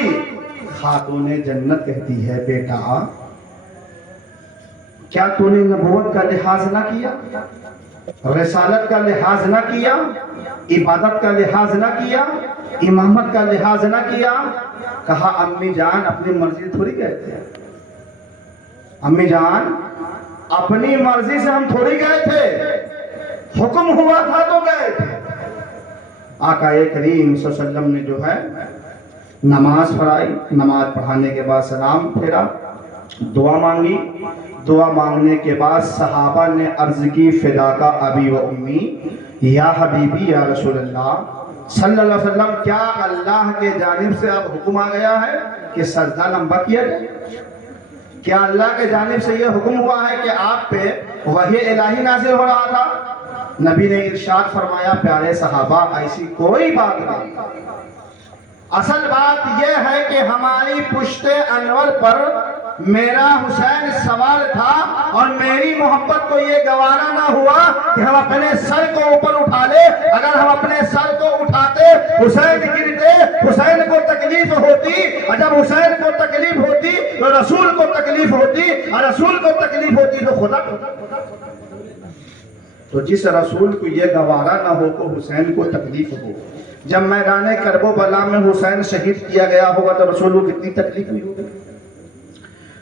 ہوئی خاتون جنت کہتی ہے بیٹا کیا تو نے نبوت کا لحاظ نہ کیا، رسالت کا لحاظ نہ کیا، عبادت کا لحاظ نہ کیا، امامت کا لحاظ نہ کیا؟ کہا امی جان اپنی مرضی تھوڑی گئے تھے، امی جان اپنی مرضی سے ہم تھوڑی گئے تھے، حکم ہوا تھا تو گئے تھے۔ آقا کریم صلی اللہ علیہ وسلم نے جو ہے نماز پڑھائی، نماز پڑھانے کے بعد سلام پھیرا، دعا مانگی، دعا مانگنے کے بعد صحابہ نے عرض کی فداک ابی و امی یا حبیبی یا رسول اللہ صلی اللہ علیہ وسلم، کیا اللہ کے جانب سے اب حکم آ گیا ہے کہ سجدہ لمبا کیا جائے؟ کیا اللہ کے جانب سے یہ حکم ہوا ہے کہ آپ پہ وحی الہی نازل ہو رہا تھا؟ نبی نے ارشاد فرمایا پیارے صحابہ ایسی کوئی بات نہیں، اصل بات یہ ہے کہ ہماری پشت انور پر میرا حسین سوار تھا اور میری محبت کو یہ گوارا نہ ہوا کہ ہم اپنے سر کو اوپر اٹھا لے۔ اگر ہم اپنے سر کو اٹھاتے حسین گرتے، حسین کو تکلیف ہوتی، اور جب حسین کو تکلیف ہوتی تو رسول کو تکلیف ہوتی، اور رسول کو تکلیف ہوتی تو خدا کو۔ تو جس رسول کو یہ گوارا نہ ہو کہ حسین کو تکلیف ہو، جب میدان کرب و بلا میں حسین شہید کیا گیا ہوگا تو رسول کو کتنی تکلیف ہوئی ہوگی،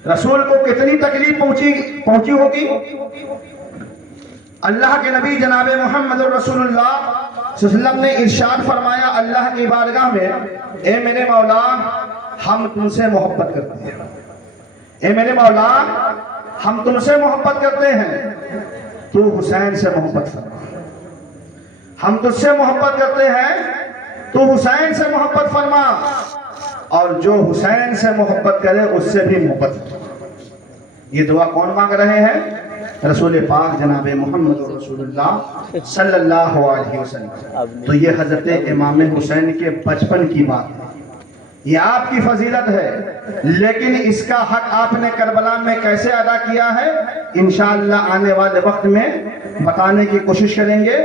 رسول کو کتنی تکلیف پہنچی ہوگی۔ اللہ کے نبی جناب محمد رسول اللہ صلی اللہ علیہ وسلم نے ارشاد فرمایا اللہ کی بارگاہ میں، اے میرے مولا ہم تم سے محبت کرتے ہیں، اے میرے مولا ہم تم سے محبت کرتے ہیں، تو حسین سے محبت فرما، ہم تجھ سے محبت کرتے ہیں تو حسین سے محبت فرما، اور جو حسین سے محبت کرے اس سے بھی محبت فرما۔ یہ دعا کون مانگ رہے ہیں؟ رسول پاک جناب محمد رسول اللہ صلی اللہ علیہ وسلم۔ تو یہ حضرت امام حسین کے بچپن کی بات ہے، یہ آپ کی فضیلت ہے، لیکن اس کا حق آپ نے کربلا میں کیسے ادا کیا ہے انشاءاللہ آنے والے وقت میں بتانے کی کوشش کریں گے۔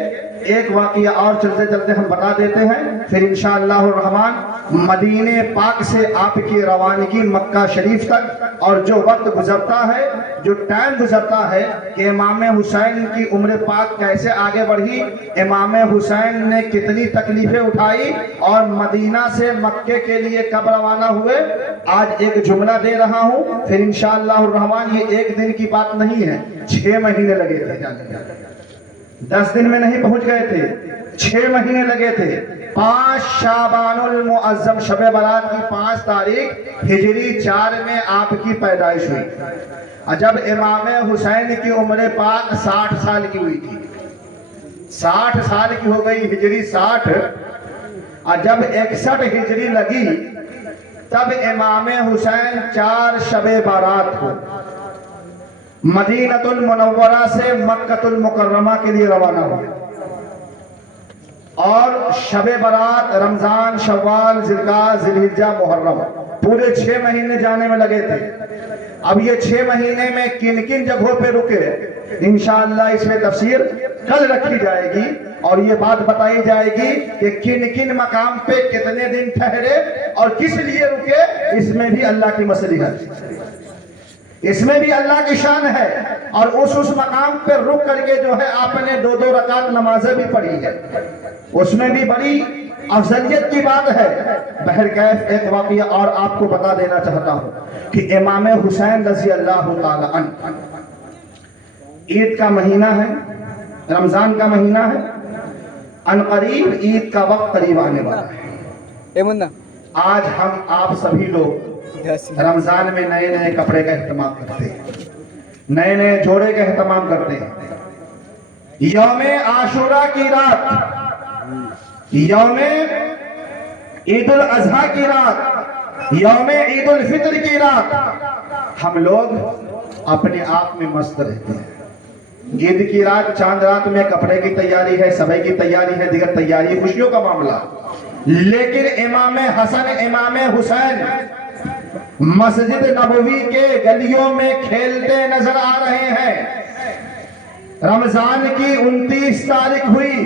ایک واقعہ اور چلتے چلتے ہم بتا دیتے ہیں، پھر انشاءاللہ الرحمن مدینہ پاک سے آپ کی روانگی مکہ شریف تک، اور جو وقت گزرتا ہے، جو ٹائم گزرتا ہے کہ امام حسین کی عمر پاک کیسے آگے بڑھی، امام حسین نے کتنی تکلیفیں اٹھائی، اور مدینہ سے مکے کے لیے کب روانہ ہوئے، آج ایک جملہ دے رہا ہوں، پھر انشاءاللہ الرحمن یہ ایک دن کی بات نہیں ہے، 6 مہینے لگے تھے جانے، 10 دن میں نہیں پہنچ گئے تھے، 6 مہینے لگے تھے۔ 5 شعبان المعظم شب برات کی 5 تاریخ ہجری 4 میں آپ کی پیدائش ہوئی، اور جب امام حسین کی عمر پاک 60 سال کی ہوئی تھی، 60 سال کی ہو گئی ہجری 60، اور جب 61 ہجری لگی تب امام حسین 4 شب برات کو مدینہ المنورہ سے مکہ المکرمہ کے لیے روانہ ہوئے، اور شب برات رمضان، شوال، ذوالقعدہ، ذوالحجہ، محرم، پورے 6 مہینے جانے میں لگے تھے۔ اب یہ 6 مہینے میں کن کن جگہوں پہ رکے انشاءاللہ اس میں تفسیر کل رکھی جائے گی، اور یہ بات بتائی جائے گی کہ کن کن مقام پہ کتنے دن ٹھہرے اور کس لیے رکے، اس میں بھی اللہ کی مصلحت، اس میں بھی اللہ کی شان ہے، اور اس مقام پہ رک کر کے جو ہے آپ نے 2 رکعت نمازیں بھی پڑھی ہے، اس میں بھی بڑی افضلیت کی بات ہے۔ بہرکیف ایک واقعہ اور آپ کو بتا دینا چاہتا ہوں کہ امام حسین رضی اللہ تعالی عنہ، عید کا مہینہ ہے، رمضان کا مہینہ ہے، ان قریب عید کا وقت قریب آنے والا ہے۔ آج ہم آپ سبھی لوگ رمضان میں نئے نئے کپڑے کا اہتمام کرتے ہیں، نئے نئے جوڑے کا اہتمام کرتے ہیں۔ یوم عاشوراء کی رات، یوم عید الاضحیٰ کی رات، یوم عید الفطر کی رات ہم لوگ اپنے آپ میں مست رہتے ہیں۔ عید کی رات، چاند رات میں کپڑے کی تیاری ہے، سبے کی تیاری ہے، دیگر تیاری، خوشیوں کا معاملہ، لیکن امام حسن امام حسین مسجد نبوی کے گلیوں میں کھیلتے نظر آ رہے ہیں۔ رمضان کی 29 تاریخ ہوئی،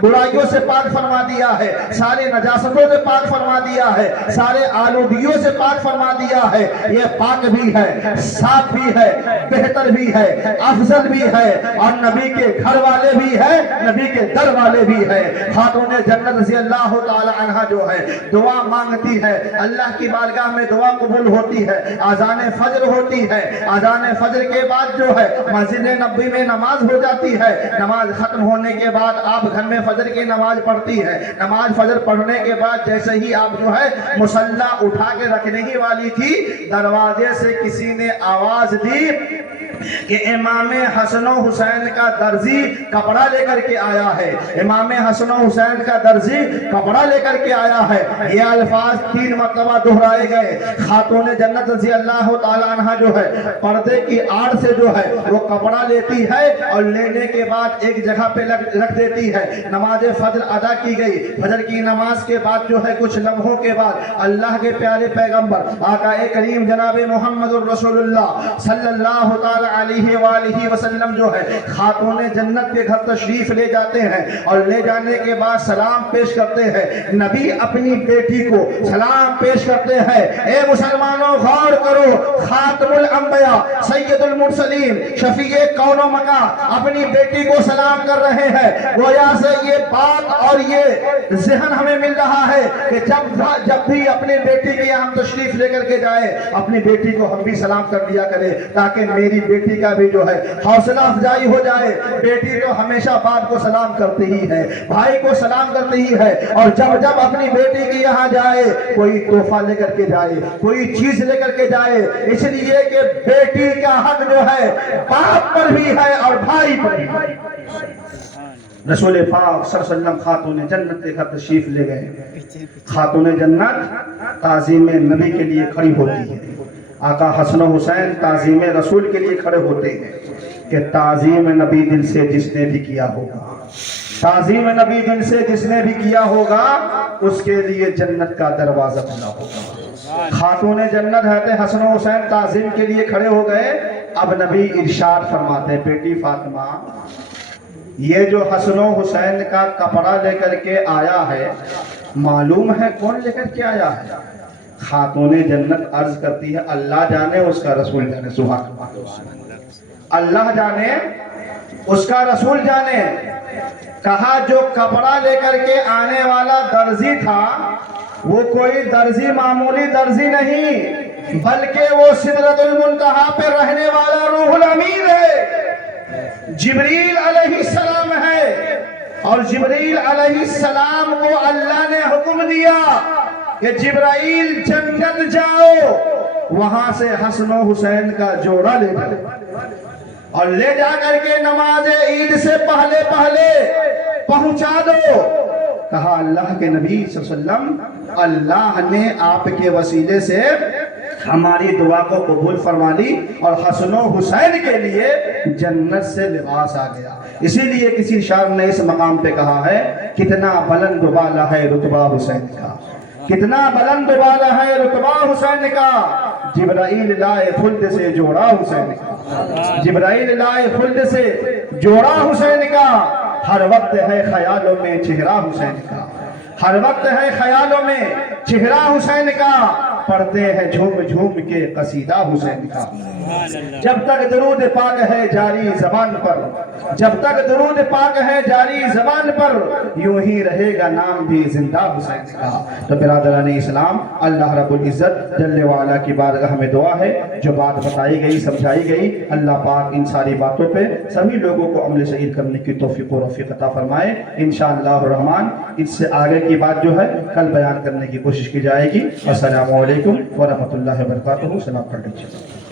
برائیوں سے پاک فرما دیا ہے, سارے نجاستوں سے پاک فرما دیا ہے, سارے آلودگیوں سے پاک فرما دیا ہے. یہ پاک بھی ہے, صاف بھی ہے, بہتر بھی ہے, افضل بھی ہے, اور نبی کے گھر والے بھی ہے, نبی کے در والے بھی ہے. خاتون جنت رضی اللہ تعالی عنہ جو ہے دعا مانگتی ہے, اللہ کی بارگاہ میں دعا قبول ہوتی ہے, اذان فجر ہوتی ہے, اذان فجر کے بعد جو ہے مسجد نبوی میں نماز ہو جاتی ہے. نماز ختم ہونے کے بعد آپ گھر میں فجر کی نماز پڑھتی ہے. نماز فجر پڑھنے کے بعد جیسے ہی آپ جو ہے مصلی اٹھا کے رکھنے ہی والی تھی, دروازے سے کسی نے آواز دی کہ امام حسن و حسین کا درزی کپڑا لے کر کے آیا ہے, امام حسن و حسین کا درزی کپڑا لے کر کے آیا ہے. یہ الفاظ 3 مرتبہ دہرائے گئے. خاتون جنت رضی اللہ تعالی عنہ جو ہے پردے کی آڑ سے جو ہے وہ کپڑا لیتی ہے, اور لینے کے بعد ایک جگہ پہ رکھ دیتی ہے. نماز فجر ادا کی گئی. فجر کی نماز کے بعد جو ہے کچھ لمحوں کے بعد اللہ کے پیارے پیغمبر آقا کریم جناب محمد الرسول اللہ صلی اللہ تعالی علیہ وآلہ وسلم جو ہے خاتون جنت کے گھر تشریف لے جاتے ہیں, اور لے جانے کے بعد سلام پیش کرتے ہیں. نبی اپنی بیٹی کو سلام پیش کرتے ہیں. اے مسلمانوں غور کرو, خاتم الانبیاء سید المرسلین شفیع کون و مکان اپنی بیٹی کو سلام کر رہے ہیں. گویا سے یہ بات اور یہ ذہن ہمیں مل رہا ہے کہ جب بھی اپنی بیٹی کے یہاں تشریف لے کر کے جائے اپنی بیٹی کو ہم بھی سلام کر دیا کرے, تاکہ میری بیٹی کا بھی جو ہے حوصلہ افزائی ہو جائے. بیٹی تو ہمیشہ باپ کو سلام کرتی ہی ہے, بھائی کو سلام کرتی ہی ہے, اور جب اپنی بیٹی کے یہاں جائے کوئی تحفہ لے کر کے جائے, کوئی چیز لے کر کے جائے, اس لیے کہ بیٹی کا حق جو ہے باپ پر بھی ہے اور بھائی پر بھی ہے. رسول پاک صلی اللہ علیہ وسلم خاتون جنت کے گھر تشریف لے گئے. خاتون جنت تعظیم نبی کے لیے کھڑی ہوتی ہے. آقا حسن و حسین تعظیم رسول کے لیے کھڑے ہوتے ہیں کہ تعظیم نبی دل سے جس نے بھی کیا ہوگا, تعظیم نبی دل سے جس نے بھی کیا ہوگا اس کے لیے جنت کا دروازہ کھلا ہوگا. خاتون جنت حضرت حسن و حسین تعظیم کے لیے کھڑے ہو گئے. اب نبی ارشاد فرماتے ہیں, بیٹی فاطمہ یہ جو حسن و حسین کا کپڑا لے کر کے آیا ہے معلوم ہے کون لے کر کے آیا ہے؟ خاتون جنت عرض کرتی ہے اللہ جانے اس کا رسول جانے. سبحان اللہ, اللہ جانے اس کا رسول جانے. کہا جو کپڑا لے کر کے آنے والا درزی تھا وہ کوئی درزی معمولی درزی نہیں, بلکہ وہ سدرۃ المنتہا پہ رہنے والا روح الامین ہے, جبریل علیہ السلام ہے. اور جبریل علیہ السلام کو اللہ نے حکم دیا کہ جبرائیل جنت جاؤ, وہاں سے حسن و حسین کا جوڑا لے جاؤ اور لے جا کر کے نماز عید سے پہلے پہنچا دو. کہا اللہ کے نبی صلی اللہ علیہ وسلم اللہ نے آپ کے وسیلے سے ہماری دعا کو قبول فرما لی اور حسن و حسین کے لیے جنت سے لباس آ گیا. اسی لیے کسی شاعر نے اس مقام پہ کہا ہے کتنا بلند بالا ہے رتبہ حسین کا, کتنا بلند بالا ہے رتبہ حسین کا, جبرائیل لائے خلد سے جوڑا حسین کا, جبرائیل لائے خلد سے جوڑا حسین کا. ہر وقت ہے خیالوں میں چہرہ حسین کا, ہر وقت ہے خیالوں میں چہرہ حسین کا, پڑھتے ہیں جھوم جھوم کے قصیدہ حسین کا. جب تک درود پاک ہے جاری زبان پر, جب تک درود پاک ہے جاری زبان پر, یوں ہی رہے گا نام بھی زندہ حسین کا. تو برادران اسلام اللہ رب العزت جل وعلا کی بارگاہ میں دعا ہے جو بات بتائی گئی سمجھائی گئی اللہ پاک ان ساری باتوں پہ سبھی لوگوں کو عمل صحیح کرنے کی توفیق و رفیق عطا فرمائے انشاءاللہ الرحمن. اس سے آگے کی بات جو ہے کل بیان کرنے کی کوشش کی جائے گی. السلام علیکم ورحمۃ اللہ وبرکاتہ. سلام پڑھ لیجیے.